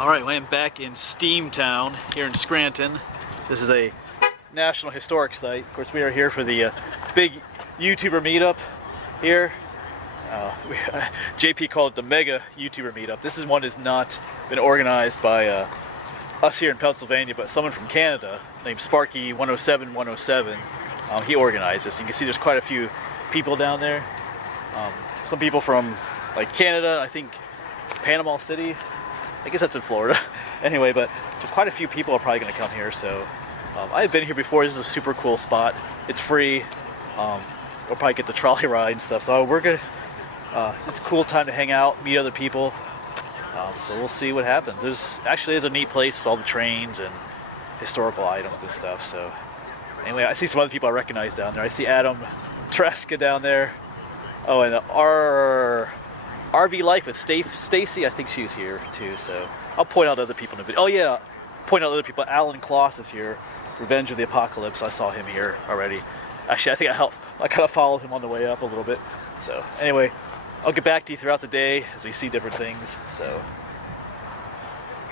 Alright, well, I'm back in Steamtown here in Scranton. This is a National Historic Site. Of course, we are here for the big YouTuber meetup here. JP called it the mega YouTuber meetup. This is one that's not been organized by us here in Pennsylvania, but someone from Canada named Sparky107107. He organized this. You can see there's quite a few people down there. Some people from like Canada, I think Panama City. I guess that's in Florida. Anyway, but so quite a few people are probably going to come here. So I've been here before. This is a super cool spot. It's free. We'll probably get the trolley ride and stuff. So we're gonna. It's a cool time to hang out, meet other people. So we'll see what happens. There's actually is a neat place with all the trains and historical items and stuff. So anyway, I see some other people I recognize down there. I see Adam Tereska down there. Oh, and RV Life with Stacy, I think she's here too, so I'll point out other people in the video. Oh yeah, point out other people. Alan Kloss is here, Revenge of the Apocalypse. I saw him here already. Actually, I think I kind of followed him on the way up a little bit. So anyway, I'll get back to you throughout the day as we see different things. So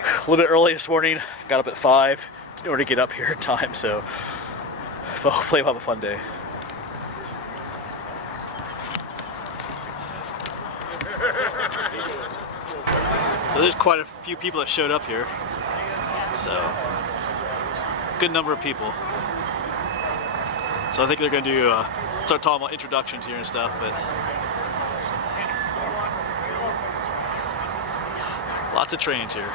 a little bit early this morning, got up at 5 in order to get up here in time, so but hopefully we'll have a fun day. So there's quite a few people that showed up here. So, good number of people. So I think they're going to do start talking about introductions here and stuff, but lots of trains here.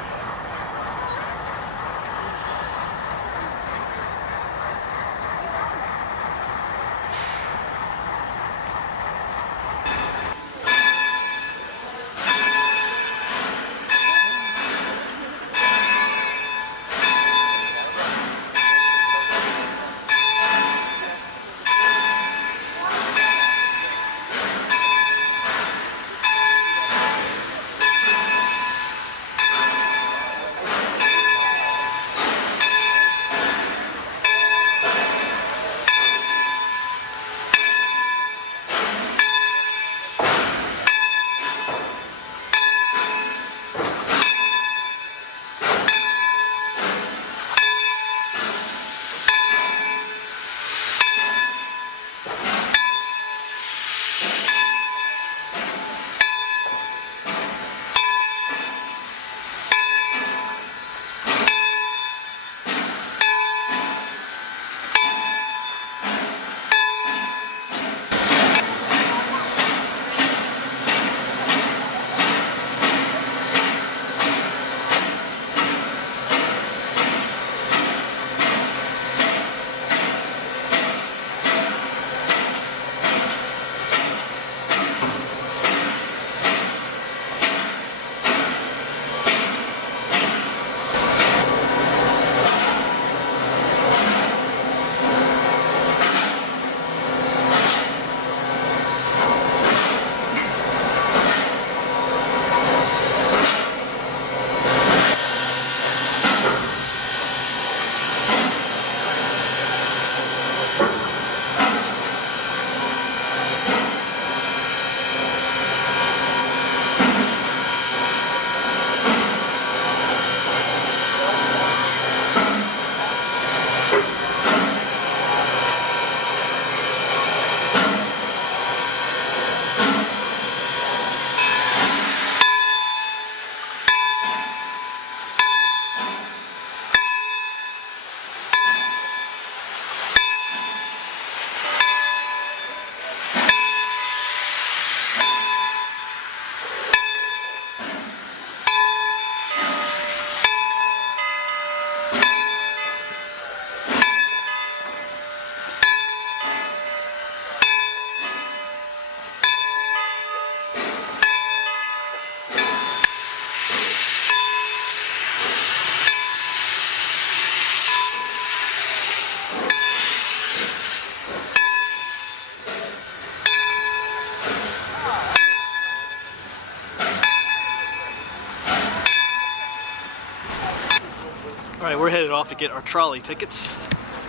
Alright, we're headed off to get our trolley tickets.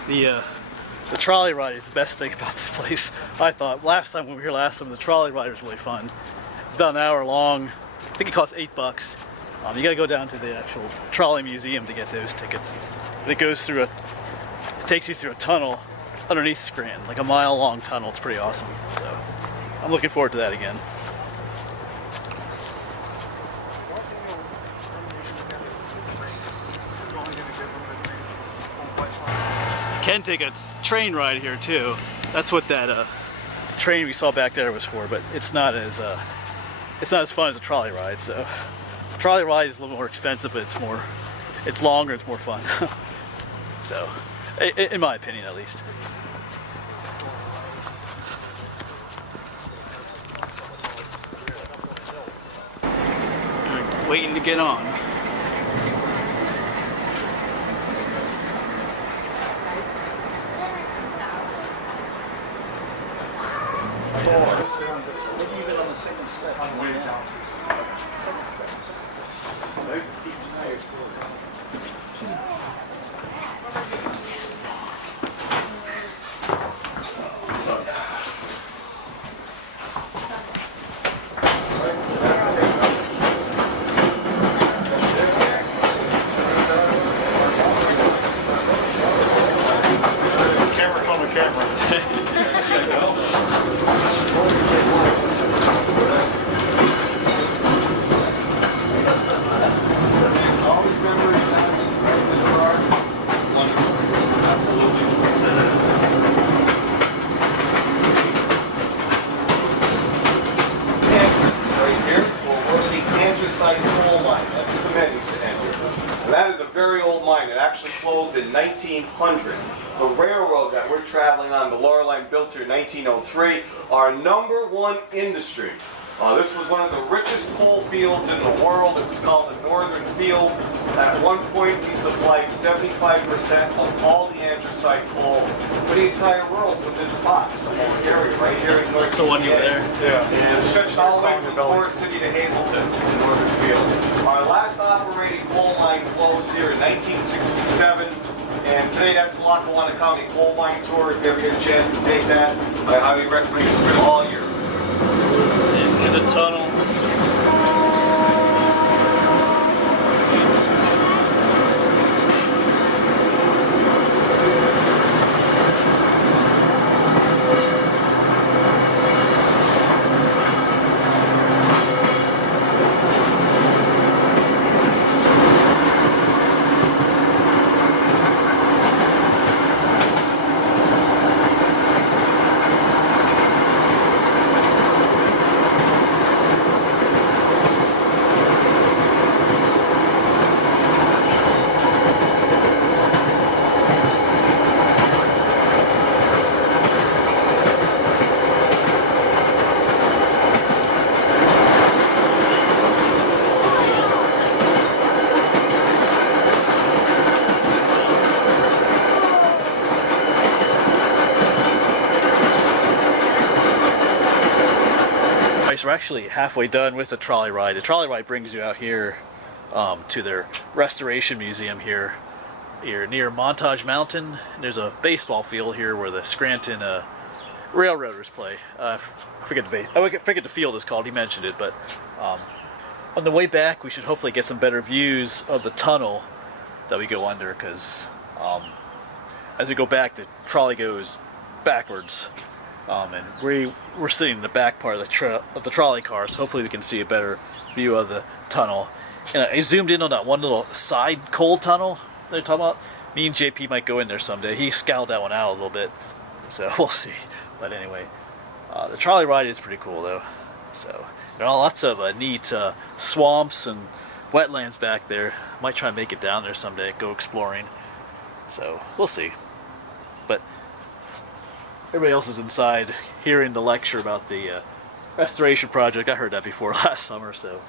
The trolley ride is the best thing about this place. I thought last time when we were here last time, the trolley ride was really fun. It's about an hour long. I think it costs $8. You gotta go down to the actual trolley museum to get those tickets. But it goes through it takes you through a tunnel underneath Scranton, like a mile-long tunnel. It's pretty awesome. So I'm looking forward to that again. You can take a train ride here too. That's what that train we saw back there was for, but it's not as fun as a trolley ride. So a trolley ride is a little more expensive, but it's longer, it's more fun. So, in my opinion, at least. Waiting to get on. That is a very old mine. It actually closed in 1900. The railroad that we're traveling on, the Lower Line, built here in 1903, our #1 industry. This was one of the richest coal fields in the world. It was called the Northern Field. At one point, we supplied 75% of all the anthracite coal for the entire world from this spot. It's the most area right here in Northern That's the one you were there? Yeah. And it stretched all the way from Forest City to Hazleton in the Northern Field. Our last operating coal mine closed here in 1967. And today, that's the Lackawanna County Coal Mine Tour. If you ever get a chance to take that, I highly recommend it for all year. Into the tunnel. So we're actually halfway done with the trolley ride. The trolley ride brings you out here to their restoration museum here near Montage Mountain. There's a baseball field here where the Scranton Railroaders play. I forget the field is called. He mentioned it, but on the way back we should hopefully get some better views of the tunnel that we go under, because as we go back, the trolley goes backwards. And we're sitting in the back part of the trolley car, so hopefully we can see a better view of the tunnel. And I zoomed in on that one little side coal tunnel they're talking about. Me and JP might go in there someday. He scowled that one out a little bit, so we'll see. But anyway, the trolley ride is pretty cool though. So there are lots of neat swamps and wetlands back there. Might try and make it down there someday, go exploring. So we'll see. But everybody else is inside hearing the lecture about the restoration project. I heard that before last summer. So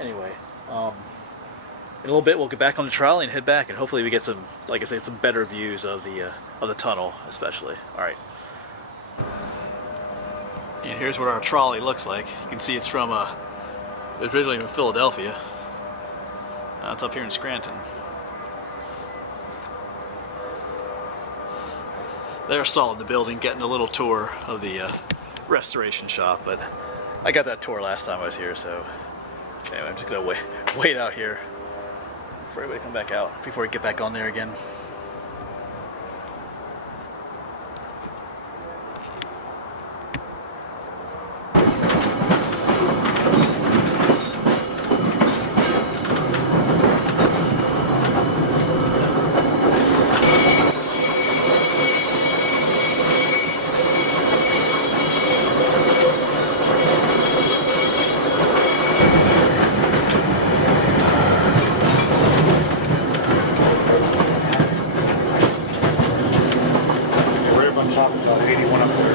anyway, in a little bit we'll get back on the trolley and head back, and hopefully we get some, like I said, some better views of the tunnel, especially. All right. And here's what our trolley looks like. You can see it's from it was originally from Philadelphia. Now it's up here in Scranton. They're still in the building getting a little tour of the restoration shop, but I got that tour last time I was here, so Anyway, I'm just gonna wait out here for everybody to come back out before we get back on there again. Top is 81 up there.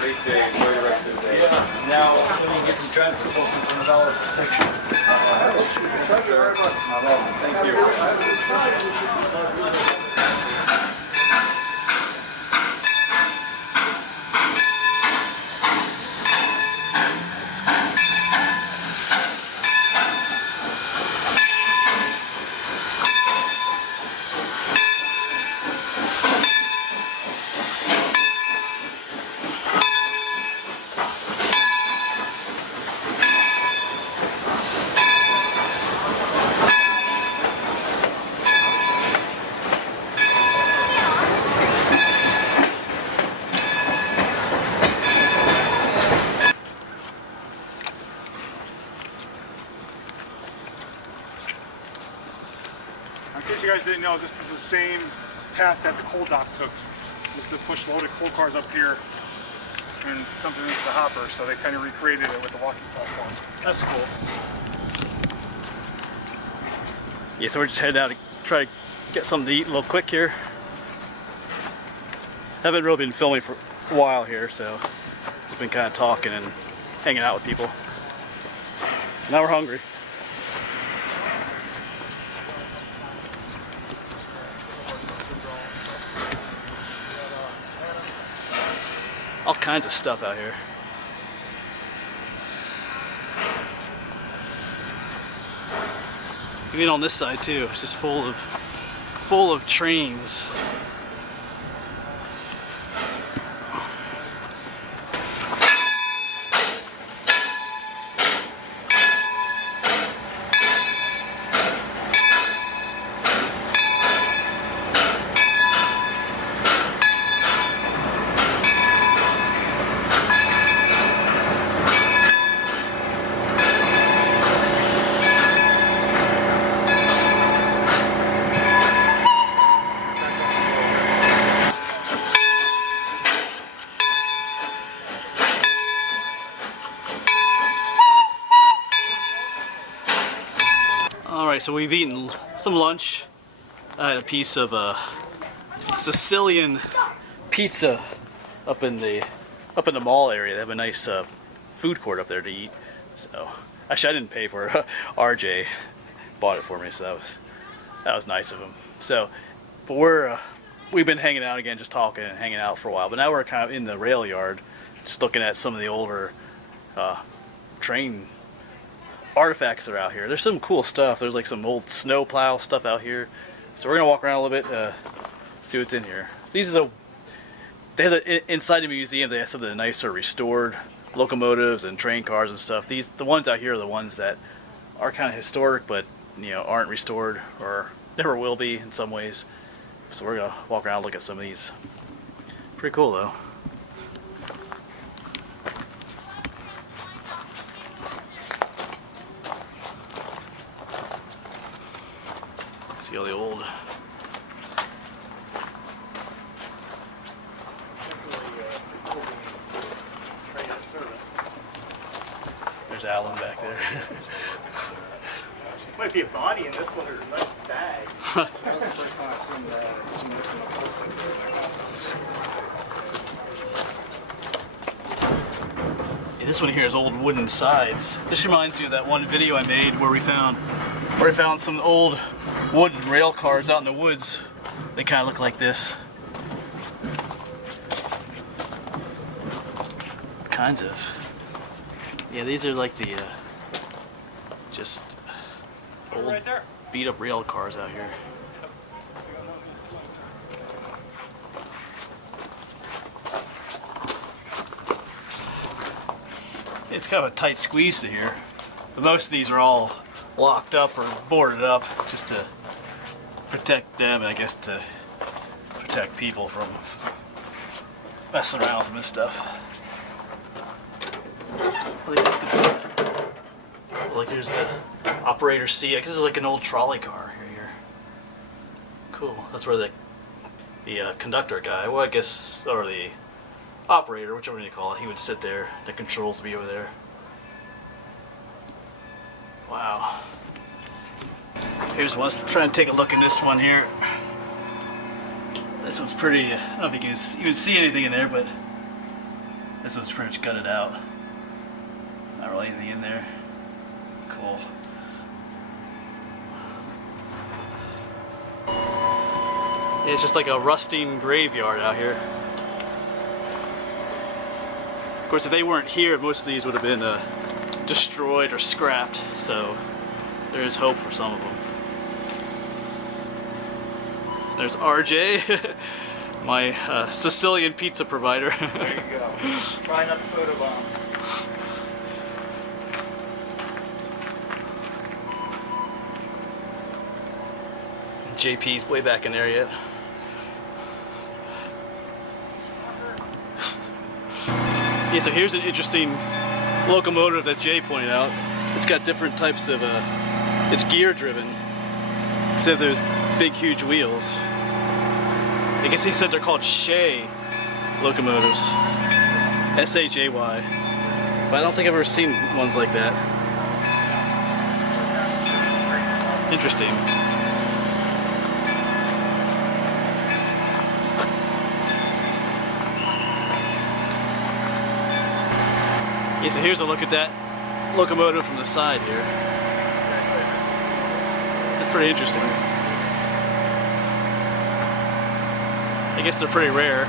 Great day. Enjoy the rest of the day. Now, when you get to traffic, it's supposed to be $20. Thank you very much. Thank you. In case you guys didn't know, this is the same path that the coal dock took. This is to push loaded coal cars up here and dump it into the hopper, so they kind of recreated it with the walking platform. That's cool. Yeah, so we're just heading out to try to get something to eat a little quick here. Haven't really been filming for a while here, so just been kind of talking and hanging out with people. Now we're hungry. All kinds of stuff out here. Even on this side too, it's just full of trains. Alright, so we've eaten some lunch. I had a piece of Sicilian pizza up in the mall area. They have a nice food court up there to eat. So actually, I didn't pay for it. RJ bought it for me, so that was nice of him. So, but we've been hanging out again, just talking and hanging out for a while. But now we're kind of in the rail yard, just looking at some of the older train artifacts that are out here. There's some cool stuff. There's like some old snow plow stuff out here. So we're gonna walk around a little bit, see what's in here. These are inside the museum. They have some of the nicer restored locomotives and train cars and stuff. The ones out here are the ones that are kind of historic, but aren't restored or never will be in some ways. So we're gonna walk around and look at some of these. Pretty cool though. See all the old. There's Alan back there. Might be a body in this one or a nice bag. That's the first time I've seen this one up close. Yeah, this one here is old wooden sides. This reminds me of that one video I made where we found some old wooden rail cars out in the woods. They kind of look like this. Kinds of. Yeah, these are like the just old Right there. beat up rail cars out here. It's kind of a tight squeeze to here, but most of these are all locked up or boarded up just to protect them, and I guess to protect people from messing around with them and stuff. Like there's the operator seat. I guess this is like an old trolley car here. Cool. That's where the conductor guy, well I guess, or the operator, whichever you call it, he would sit there. The controls would be over there. Wow. Here's one. I'm trying to take a look in this one here. This one's pretty, I don't know if you can even see anything in there, but this one's pretty much gutted out. Not really anything in there. Cool. Yeah, it's just like a rusting graveyard out here. Of course, if they weren't here, most of these would have been destroyed or scrapped, so there is hope for some of them. There's RJ, my Sicilian pizza provider. There you go. Try not to photobomb. JP's way back in there yet. Yeah, so here's an interesting locomotive that Jay pointed out. It's got different types of, it's gear driven, instead of those big huge wheels. I guess he said they're called Shay locomotives. S-H-A-Y. But I don't think I've ever seen ones like that. Interesting. Yeah, so here's a look at that locomotive from the side here. That's pretty interesting. I guess they're pretty rare.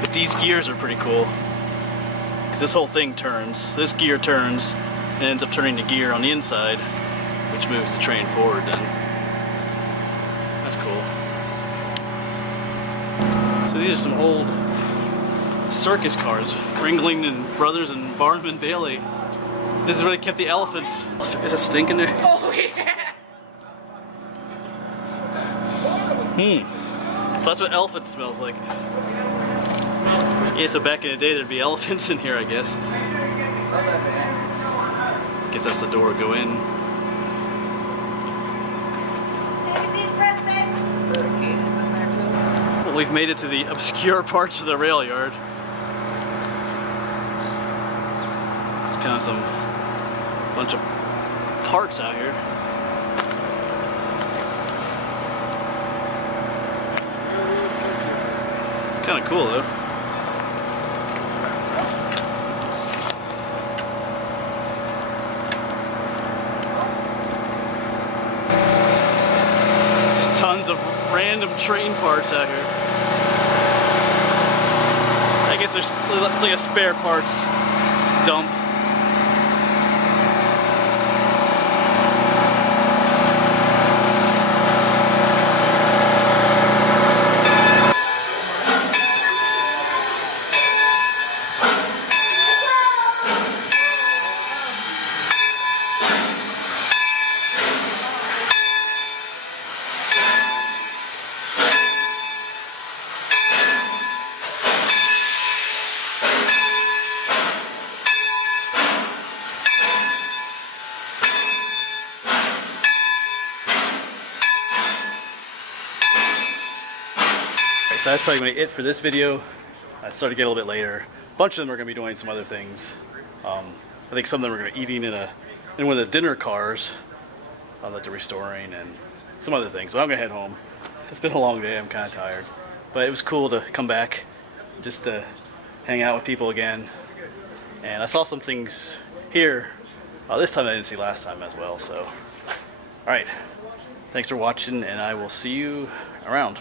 But these gears are pretty cool. Because this whole thing turns. This gear turns and ends up turning the gear on the inside, which moves the train forward then. That's cool. So these are some old circus cars. Ringling and Brothers and Barnum and Bailey. This is where they kept the elephants. Is it stink in there? Oh yeah. So that's what elephant smells like. Yeah, so back in the day there'd be elephants in here, I guess. Guess that's the door to go in. Take a deep breath, baby. Well, we've made it to the obscure parts of the rail yard. It's kind of some bunch of parts out here. It's kind of cool though. Just tons of random train parts out here. I guess it's like a spare parts dump. so that's probably going to be it for this video. I started to get a little bit later. A bunch of them are going to be doing some other things. I think some of them are going to be eating in one of the dinner cars that they're restoring, and some other things. But I'm going to head home. It's been a long day. I'm kind of tired. But it was cool to come back just to hang out with people again. And I saw some things here this time I didn't see last time as well. So, alright. Thanks for watching, and I will see you around.